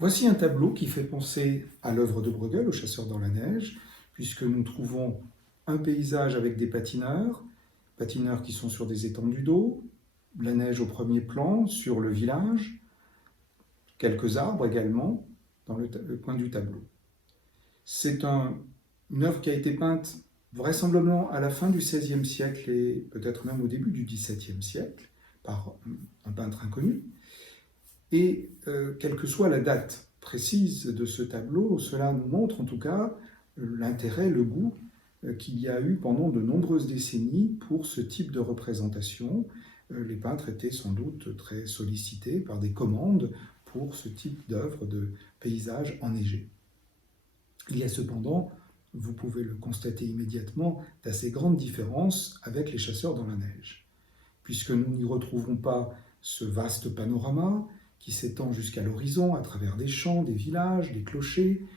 Voici un tableau qui fait penser à l'œuvre de Bruegel, au Chasseur dans la neige, puisque nous trouvons un paysage avec des patineurs qui sont sur des étendues d'eau, la neige au premier plan, sur le village, quelques arbres également dans le coin du tableau. C'est une œuvre qui a été peinte vraisemblablement à la fin du XVIe siècle et peut-être même au début du XVIIe siècle par un peintre inconnu. Et quelle que soit la date précise de ce tableau, cela nous montre en tout cas l'intérêt, le goût qu'il y a eu pendant de nombreuses décennies pour ce type de représentation. Les peintres étaient sans doute très sollicités par des commandes pour ce type d'œuvre de paysage enneigé. Il y a cependant, vous pouvez le constater immédiatement, d'assez grandes différences avec les chasseurs dans la neige, puisque nous n'y retrouvons pas ce vaste panorama qui s'étend jusqu'à l'horizon à travers des champs, des villages, des clochers,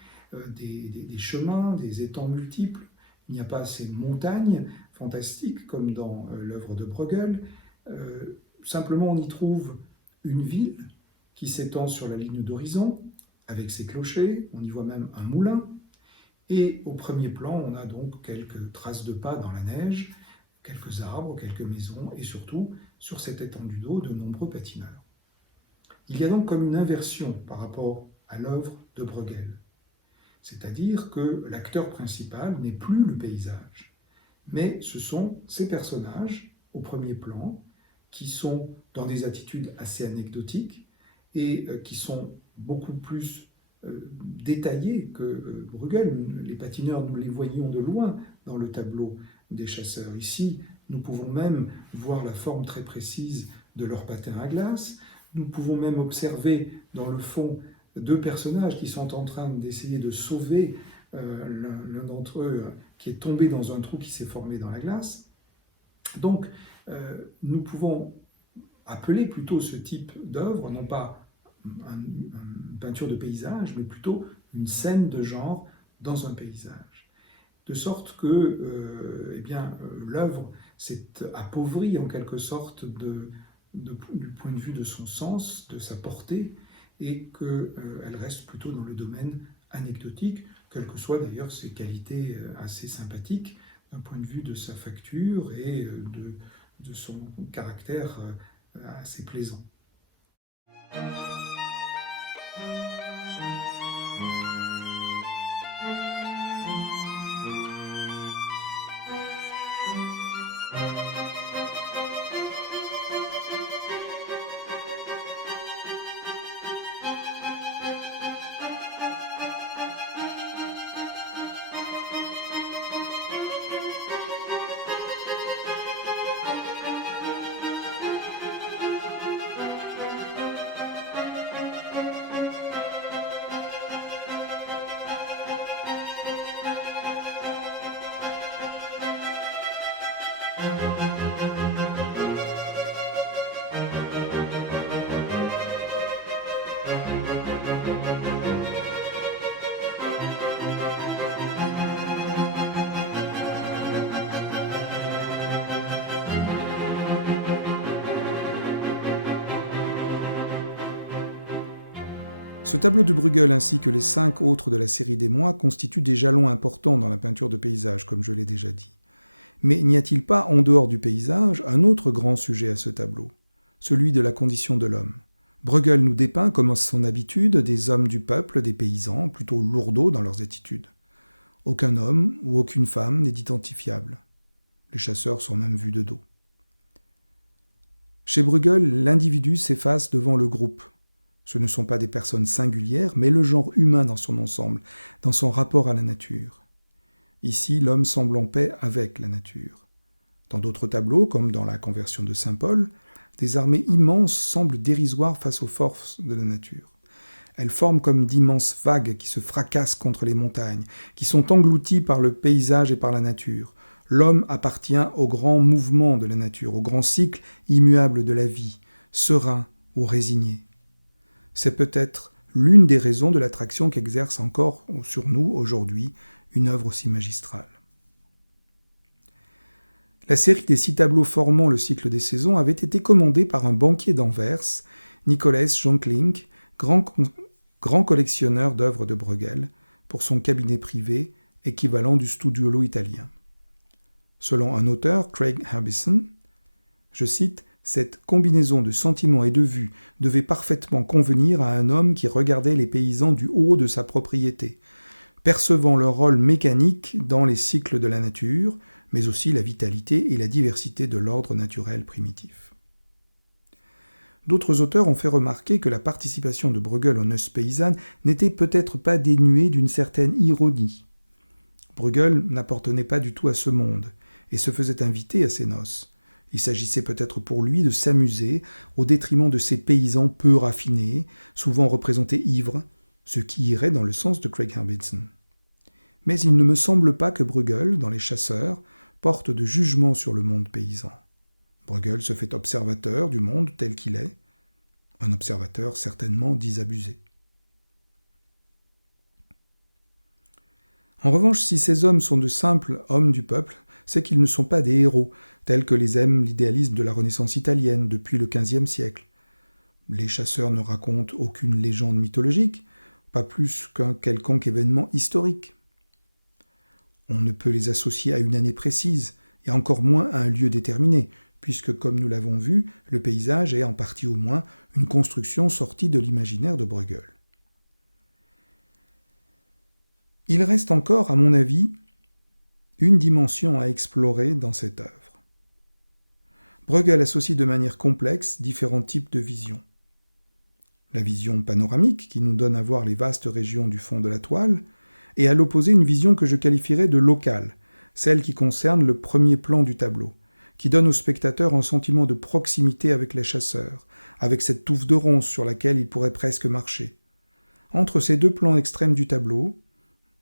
des chemins, des étangs multiples. Il n'y a pas ces montagnes fantastiques comme dans l'œuvre de Bruegel. Simplement, on y trouve une ville qui s'étend sur la ligne d'horizon avec ses clochers. On y voit même un moulin. Et au premier plan, on a donc quelques traces de pas dans la neige, quelques arbres, quelques maisons et surtout, sur cette étendue d'eau, de nombreux patineurs. Il y a donc comme une inversion par rapport à l'œuvre de Bruegel. C'est-à-dire que l'acteur principal n'est plus le paysage, mais ce sont ces personnages au premier plan qui sont dans des attitudes assez anecdotiques et qui sont beaucoup plus détaillés que Bruegel. Les patineurs, nous les voyions de loin dans le tableau des chasseurs. Ici, nous pouvons même voir la forme très précise de leurs patins à glace. Nous pouvons même observer dans le fond deux personnages qui sont en train d'essayer de sauver l'un d'entre eux qui est tombé dans un trou qui s'est formé dans la glace. Donc, nous pouvons appeler plutôt ce type d'œuvre, non pas une peinture de paysage, mais plutôt une scène de genre dans un paysage. De sorte que l'œuvre s'est appauvrie en quelque sorte du point de vue de son sens, de sa portée, et qu'elle reste plutôt dans le domaine anecdotique, quelles que soient d'ailleurs ses qualités assez sympathiques, d'un point de vue de sa facture et de son caractère assez plaisant. Ce tableau de Bruegel ainsi que les 5 autres de la série des mois constituent des jalons importants dans la peinture de paysage, comme je l'ai déjà dit. Mais n'y a-t-il pas, en dehors du paysage, un autre grand sujet à ce tableau, celui de la condition de l'homme? Bruegel nous dépeint, comme à son habitude, des hommes du peuple, des paysans, plutôt lourdeaux dans leurs attitudes. Aucun homme ou aucune femme n'est identifiable. Les chasseurs sont même vus de dos. Chez Bruegel, l'individu s'efface devant le groupe. Ce ne sont pas des personnes singulières, mais le genre humain dans son ensemble, dans son rapport à la nature. Ici, l'homme semble en paix avec la nature. Dans d'autres tableaux, comme dans la Conversion de saint Paul, des armées immenses semblent dérisoires face aux forces de la nature. Elles forment comme d'immenses vagues qui se fracassent contre les montagnes, qui sont englouties par le paysage et par la nature. L'homme appartient au grand mouvement de la nature, au grand cycle immuable de la vie, serein ou résigné. C'est peut-être l'une des raisons de l'attraction qu'exerce encore sur nous aujourd'hui une œuvre aussi magistrale. La série des 6 tableaux formant le cycle des saisons avait été commandée par un banquier d'Anvers, Nicolaes Jonkling, grand grand collectionneur d'œuvres de Bruegel, pour son cabinet privé, équivalent du studiolo italien. Selon un auteur, Craig Harbison, je cite, « Cette combinaison de sentiments et de vues devait parfaitement convenir à un homme qui regardait les paysans du haut de sa propriété, percevant leur rôle mécanique dans les cycles de la nature, mais aussi la vitalité et la diversité de l'ordre naturel primitif. » D'autres auteurs ont fait remarquer que la participation de Bruegel aux noces paysannes n'était peut-être pas dénuée d'une certaine ironie. Bruegel n'appartenait pas du tout à ce monde, et se faisait inviter à ces noces. Il s'agissait peut-être pour lui de s'amuser au détriment de ces paysans peu raffinés, souvent représentés ivres, ce qui irait dans le sens de Craig Harbison. Mais il ne me semble pas que Bruegel, dans Les Chasseurs, porte de jugement sur le monde paysan. Bruegel se fait observateur du monde tel qu'il est, un observateur certainement disabusé. En revanche, si ces hommes sont de simples hommes du peuple, c'est qu'ils ne sont pas des héros, tels que les aime l'idéalisme de la Renaissance italienne depuis le XVe siècle. Les chasseurs ne racontent aucune légende mythologique, pas plus qu'un quelconque événement historique. On ne peut les associer à une année précise, et encore moins à un lieu déterminé, puisque, comme nous l'avons vu, le paysage est, en partie au moins, une construction sortie de l'imaginaire de Bruegel. Il reste encore, à mon avis, une dimension à explorer dans cette œuvre. Bruegel associe de manière complexe différents types de visions. La vision panoramique, qui nous donne à voir les vastes régions du fond de la toile, et à l'opposé une vision que je qualifierais de locale, celle qui concerne le premier plan du tableau, qui donne au spectateur un sentiment de proximité avec les chasseurs, avec cette touffe de ronces sur laquelle il pourrait presque marcher. Entre ces deux plans extrêmes du tableau,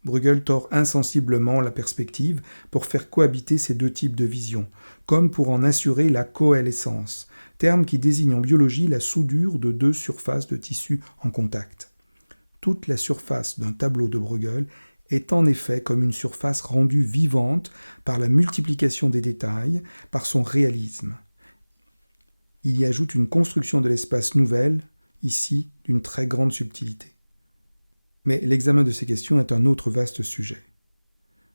Bruegel tord insensiblement la perspective pour faire cohabiter ces deux types de visions, comme pour en assurer la coalescence, terme qui désigne en biologie la soudure de deux surfaces de tissu en contact. Toute la surface d'un tableau de Bruegel est en effet comme une surface rendue vivante par la multiplication des détails, par son réalisme. Il y ajoute une construction de l'espace nouvelle, ici d'une très grande subtilité. Mais l'examen de ces questions est un autre vaste sujet.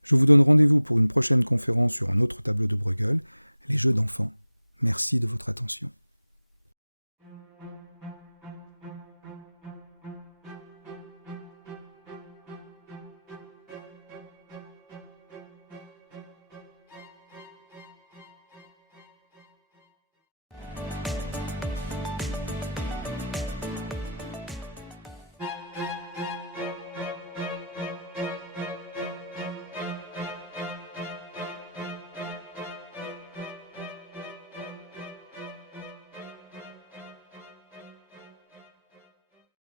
Je vous donne rendez-vous pour une prochaine conférence sur un autre tableau de Bruegel, les jeux d'enfants. Merci de votre attention.